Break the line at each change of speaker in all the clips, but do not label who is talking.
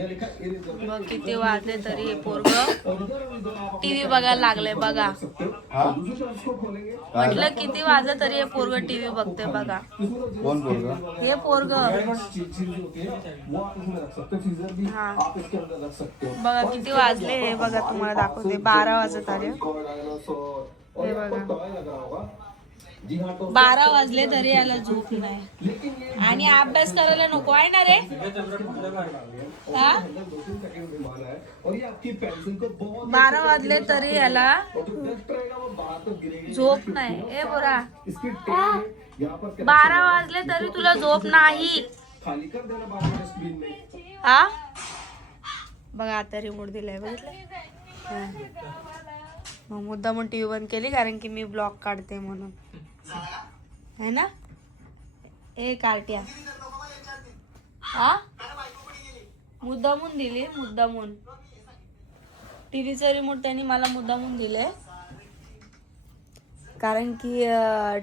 बघ किती वाजले तरी हे पोरग? टीव्ही बघायला लागलंय बघा. म्हटलं किती वाजलं तरी हे पोरग टीव्ही बघते बघा.
कोण
हे पोरग. हा. बघा किती वाजले हे बघा तुम्हाला दाखवते. बारा वाजत आले. हे बघा. बारा वाजले तरी याला झोप नाही. आणि अभ्यास करायला नको आहे ना रे? हा? बारा वाजले तरी याला झोप नाही. ए बोरा. बारा वाजले तरी तुला झोप नाही. हा? बघा आता रिमोट दिलाय बघितलं? मग मुद्दा म्हणून टीव्ही बंद केली कारण की मी ब्लॉग काढते म्हणून. है ना? ए कार्ट्या हा? मुद्दामून दिली मुद्दामून. टीव्हीचं रिमोट त्यांनी मला मुद्दामून दिले कारण की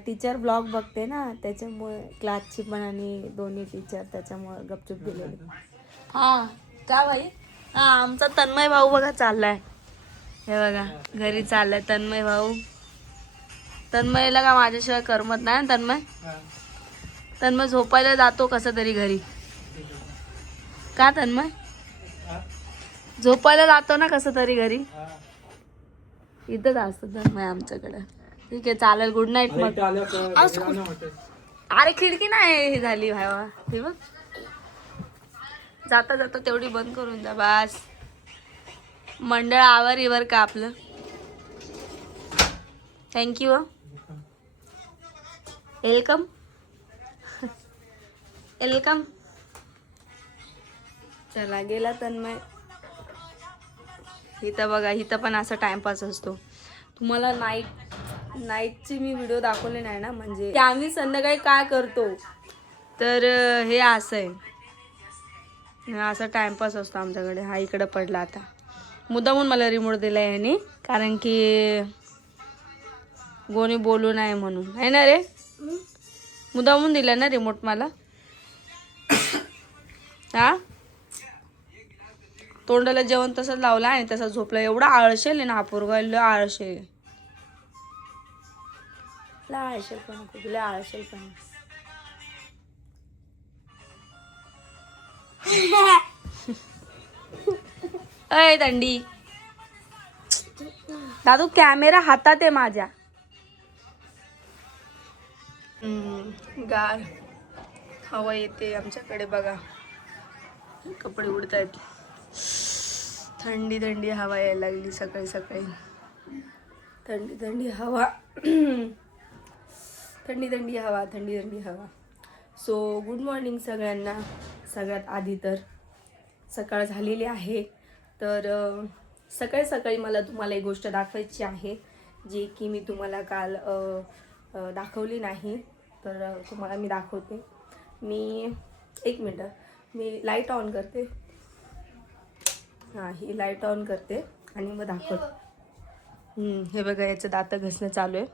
टीचर ब्लॉग बघते ना त्याच्यामुळे क्लासची पण आणि दोन्ही टीचर त्याच्यामुळे गपचूप दिलेले हा का भाई हा आमचा तन्मय भाऊ बघा चाललाय. हे बघा घरी चाललाय तन्मय भाऊ. तन्मयला का माझ्याशिवाय करमत नाही ना तन्मय? तन्मय झोपायला जातो कसं तरी घरी. का तन्मय? झोपायला जातो ना कसं तरी घरी. इथंच असतो तन्मय आमच्याकडे. ठीक आहे चालेल. गुड नाईट मग. अरे खिडकी नाही हे झाली भावा ते बघ. जाता जाता तेवढी बंद करून जा बस. मंडळ आवर इवर का आपलं थँक्यू वेलकम वेलकम चला गेला तन्मय. इथं बघा इथं पण असा टाइमपास असतो. तुम्हाला नाईट नाईटची मी व्हिडिओ दाखवले नाही ना म्हणजे आम्ही संध्याकाळी काय करतो? तर हे असं आहे. असा टाइमपास असतो आमच्याकडे. हा इकडं पडला आता. मुद्दामून मला रिमोट दिला आहे कारण की कोणी बोलू नाही म्हणून. आहे ना रे? मुद्दामून दिला ना रिमोट मला. हा? तोंडाला जेवण तसंच लावलं आणि तसं झोपला. एवढा आळशेल ना हा पोरगा आळशे आळशेल पण खूप आळशेल पण. अय दंडी. दादू कॅमेरा हातात आहे माझ्या. गार. हवा येते आमच्याकडे बघा. कपडे उडत आहेत थंडी थंडी हवा यायला लागली सकाळी सकाळी. थंडी थंडी हवा. थंडी थंडी हवा थंडी थंडी हवा. सो गुड मॉर्निंग सगळ्यांना. सगळ्यात आधी तर सकाळ झालेली आहे. तर सकाळी सकाळी मला तुम्हाला एक गोष्ट दाखवायची आहे जी की मी तुम्हाला काल दाखवली नाही. तर तुम्हाला मी दाखवते. मी एक मिनटं. मी लाइट ऑन करते. हां ही लाइट ऑन करते आणि मग दाखवते. हम्म, हे बघा याचं दातं घसणं चालू आहे.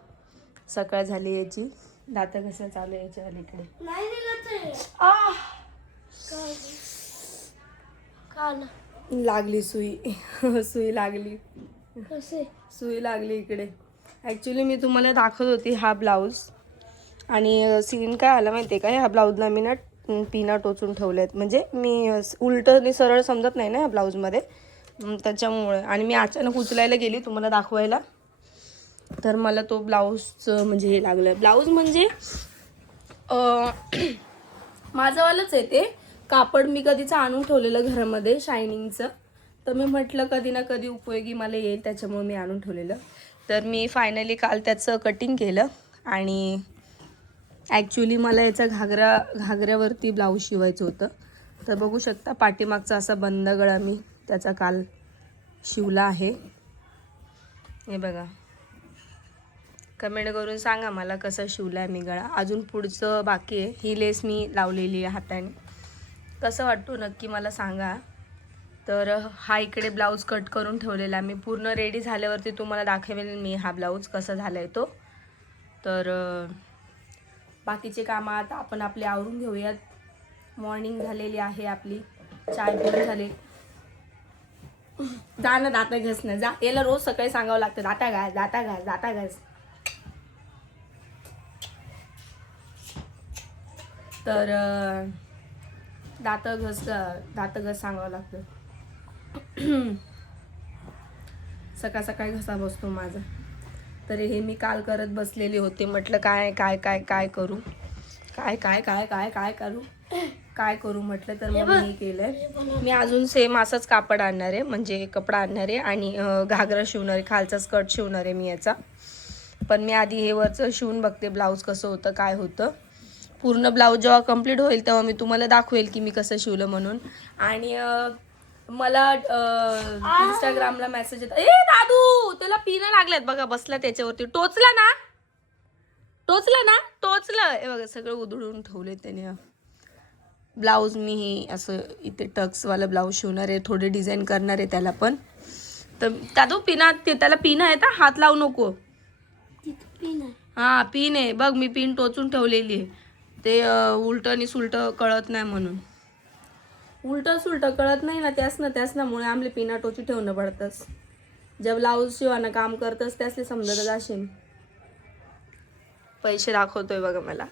सकाळ झाली याची. दातं घसणं चालू आहे याच्या अलीकडे! लागली सुई. सुई लागली. सुई लागली इकडे. ॲक्च्युली मी तुम्हाला दाखवत होती हा ब्लाऊज आणि सीन काय आला माहिती आहे का? ह्या ब्लाऊजला मी ना पिना टोचून ठेवले आहेत म्हणजे मी उलटं आणि सरळ समजत नाही ना या ब्लाऊजमध्ये त्याच्यामुळे. आणि मी अचानक उचलायला गेली तुम्हाला दाखवायला. तर मला तो ब्लाऊजचं म्हणजे हे लागलं ब्लाऊज म्हणजे माझंवालंच आहे ते. कापड मी कधीचं आणून ठेवलेलं घरामध्ये शायनिंगचं तर मी म्हटलं कधी ना कधी उपयोगी मला येईल त्याच्यामुळे मी आणून ठेवलेलं. तर मी फायनली काल त्याचं कटिंग केलं. आणि ॲक्च्युली मला याचा घागरा घागऱ्यावरती ब्लाऊज शिवायचं होतं. तर बघू शकता पाठीमागचा असा बंद गळा मी त्याचा काल शिवला आहे. हे बघा. कमेंट करून सांगा मला कसं शिवला आहे मी गळा. अजून पुढचं बाकी आहे. ही लेस मी लावलेली आहे हाताने. कसं वाटतो नक्की मला सांगा. तर हा इकडे ब्लाऊज कट करून ठेवलेला आहे. मी पूर्ण रेडी झाल्यावरती तुम्हाला दाखवेल मी हा ब्लाऊज कसा झाला आहे तो. तर बाकीचे कामं आता आपण आपले आवरून घेऊयात. मॉर्निंग झालेली आहे आपली. चाय पिऊन झाली. जा ना दाता घस ना जा. याला रोज सकाळी सांगावं लागतं दाता घास दाता घास दाता घास. तर दात घस दात घस सांगावं लागतं. सकाळ सकाळी घसा बसतो माझा. तर हे मी काल करत बसलेली होते. म्हटलं काय काय काय काय करू? काय काय काय काय काय करू? काय करू? म्हटलं तर मग मी केलं केलंय. मी अजून सेम असंच कापड आणणार आहे. म्हणजे कपडा आणणार आहे आणि घागरा शिवणार आहे. खालचा स्कर्ट शिवणार आहे मी याचा. पण मी आधी हे वरचं शिवून बघते ब्लाऊज कसं होतं काय होतं. पूर्ण ब्लाऊज जेव्हा कंप्लीट होईल तेव्हा मी तुम्हाला दाखवेल की मी कसं शिवलं म्हणून. आणि मला इंस्टाग्रामला मेसेज येतात ए दादू त्याला पिणं लागल्यात बघा बसला त्याच्यावरती. टोचला ना. टोचला ना. टोचलं. हे बघा सगळं उधळून ठेवले त्याने. ब्लाऊज मी हे असं इथे टक्सवाला ब्लाऊज शिवणार आहे थोडे डिझाईन करणार आहे त्याला पण. तर दादू पिना ते त्याला पिनं आहे तर हात लावू नको. हा पिन आहे. बघ मी पिन टोचून ठेवलेली आहे. ते उलट आणि सुलट कळत नाही म्हणून. उलट सुलट कळत नाही ना त्याच ना त्याच ना मुळे आमले पिना टोची ठेवणं पडतंच. जब ब्लाऊज शिवाना काम करतस त्यासले समजत असेल पैसे दाखवतोय बघा मला.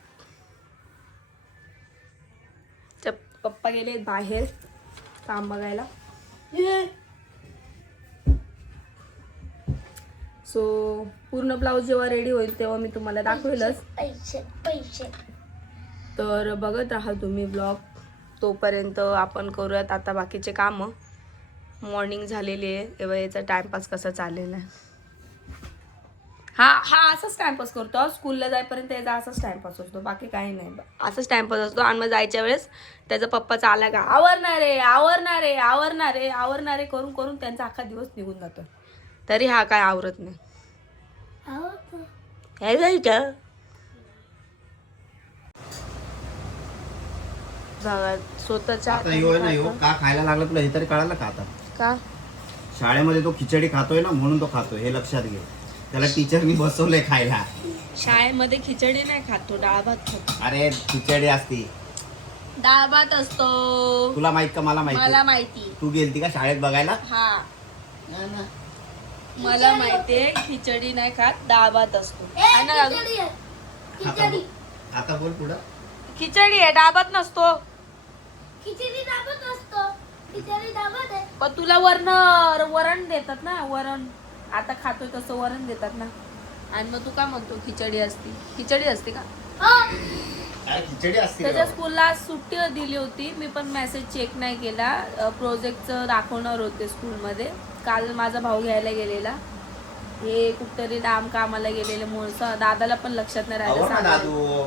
पप्पा गेले बाहेर काम बघायला. सो पूर्ण ब्लाऊज जेव्हा रेडी होईल तेव्हा मी तुम्हाला दाखवेलच.
पैसे पैसे.
तर बघत राहा तुम्ही ब्लॉग. तोपर्यंत आपण करूयात आता बाकीचे कामं. मॉर्निंग झालेली आहे. तेव्हा याचा टाइमपास कसा चाललेला आहे? हा हा असाच टाइमपास करतो. स्कूलला जाईपर्यंत याचा असाच टाइमपास असतो. बाकी काही नाही. असाच टाइमपास असतो. आणि मग जायच्या वेळेस त्याचा पप्पाचा आला का? आवरणार आहे आवरणार आहे आवरणार आवरणार करून करून त्यांचा अख्खा दिवस निघून जातो. तरी हा काय आवरत नाही. जायचं. स्वतःच्या
आता येऊ ना येऊ का खायला लागलं तुला? हे तरी कळालं का आता?
का?
शाळेमध्ये तो खिचडी खातोय ना म्हणून तो खातोय हे लक्षात घे. त्याला टीचरनी बसवलंय खायला.
शाळेमध्ये खिचडी नाही खातो डाळ भात खातो.
अरे खिचडी असती.
डाळ भात असतो.
तुला माहीत का मला माहिती?
मला माहिती.
तू गेलती का शाळेत बघायला?
हा. मला माहितीये खिचडी नाही खात डाळ भात असतो. आहे ना? दादू?
आता बोल- आता बोल पुढं.
खिचडी आहे डाळ भात नसतो.
खिचडी दाबत असतो. खिचडी दाबत आहे.
पण तुला वरण वरण देतात ना वरण. आता खातोय तसं वरण देतात ना. आणि मग तू काय म्हणतो खिचडी असती? खिचडी असते का?
काय खिचडी असते रे
त्याच्या. स्कूलला आज सुट्टी दिली होती. मी पण मेसेज चेक नाही केला. प्रोजेक्टचं दाखवणार होते स्कूलमध्ये काल माझा भाऊ घ्यायला गेलेला. हे कुठतरी डाम कामाला गेलेले मुळसं दादाला पण लक्षात नाही राहिलं
ना दादू.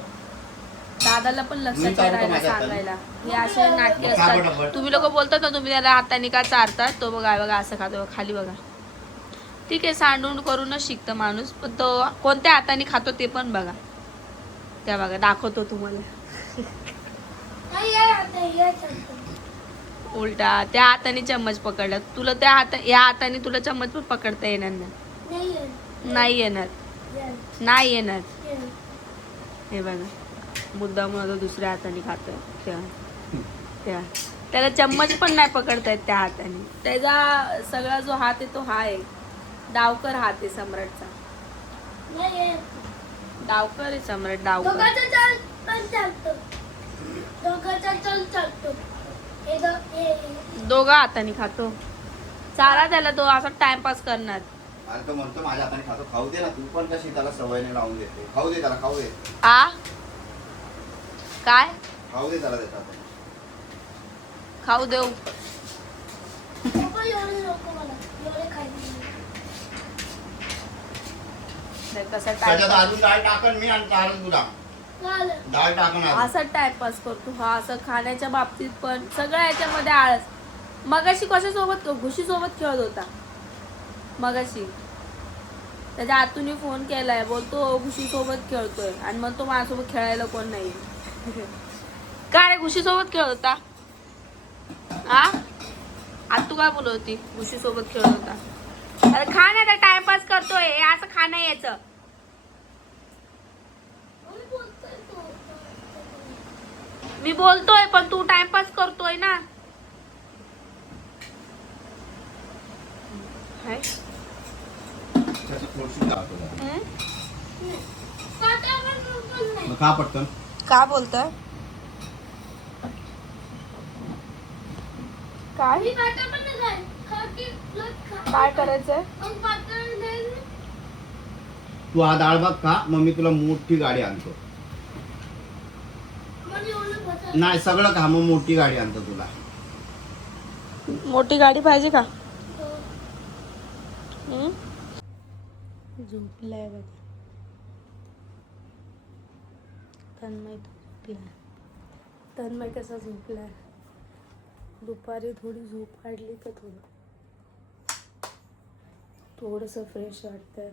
दादाला पण लक्षात
हाताने.
सांगायला. हे असे नाटके असतात. तुम्ही लोक बोलतात ना तुम्ही त्याला हाताने का चारतात? तो बघा बघा असं खातो बघा, खाली बघा. ठीक आहे सांडून करूनच शिकतं माणूस. पण तो कोणत्या हाताने खातो ते पण बघा. त्या बघा दाखवतो तुम्हाला. उलटा त्या हाताने चम्मच पकडला. तुला त्या हाता या हाताने तुला चम्मच पण पकडता येणार नाही.
नाही
येणार. नाही येणार. हे बघा. मुद्दा म्हणून आता दुसऱ्या हाताने खातोय. त्या. त्या. त्याला चम्मच पण नाही पकडता येत त्या हाताने. त्याचा सगळा जो हात आहे तो हा आहे. डावकर हात आहे सम्राटचा. डावकर आहे सम्राट डावकर.
दोघांचं चाल पण चालतं. दोघांचा चल चालतो. दो-.
दोघा हाताने खातो. चारा त्याला तो असा टाइमपास करणार.
अरे तो म्हणतो माझ्या हाताने खातो. खाऊ दे ना तू पण कशी त्याला सवयने लावून देते. खाऊ दे त्याला खाऊ दे.
आ? काय?
खाऊ दे त्याला हाताने
खाऊ देऊ. कसा
त्याच्यात
टाइम
अजून डाळ टाकन मी आणि चारण तुला.
चालेल.
डाळ टाकन अजून.
असा टाइमपास करतो. हा असं खाण्याच्या बाबतीत पण सगळ्या याच्यामध्ये आळस. मगाशी कशासोबत घुशी सोबत खेळत होता. मगाशी. त्याच्या आतून फोन केलाय. बोलतो घुशी सोबत खेळतोय. आणि मग तो माझ्यासोबत खेळायला कोण नाही काय रे घुशी सोबत खेळत होता? हा? आता तू काय बोलत होती घुशी सोबत खेळत होता. अरे खा ना टाइमपास करतोय. असं खा नाही याच.
मी बोलतोय
पण तू टाइमपास करतोय ना.
का
का बोलताय काय. काय करायचंय.
तू हा डाळ भात खा मग मी तुला मोठी गाडी आणतो. नाही सगळं खा मग मोठी गाडी आणतो तुला
मोठी गाडी पाहिजे का
हो.
हम्म? झोपलाय बघा तन्मय झोपला तन्मय कसा झोपला दुपारी थोडी झोप काढली तर थोडं थोडंसं फ्रेश वाटतं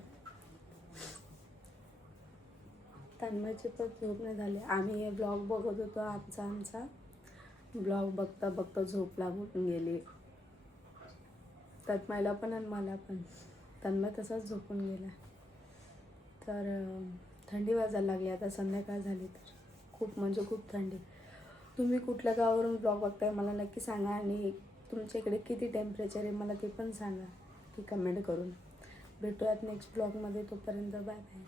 तन्मयचे पण झोप नाही झाली. आम्ही हे ब्लॉग बघत होतो आमचा आमचा. ब्लॉग बघता बघता झोप लागून गेली. तन्मयला पण आणि मला पण. तन्मय तसाच झोपून गेला तर थंडी वाजायला लागली आता संध्याकाळ झाली तर. खूप म्हणजे खूप थंडी. तुम्ही कुठल्या गावावरून ब्लॉग बघताय मला नक्की सांगा आणि तुमच्या इकडे किती टेम्परेचर आहे मला ते पण सांगा. की कमेंट करून. भेटूयात नेक्स्ट ब्लॉगमध्ये तोपर्यंत बाय बाय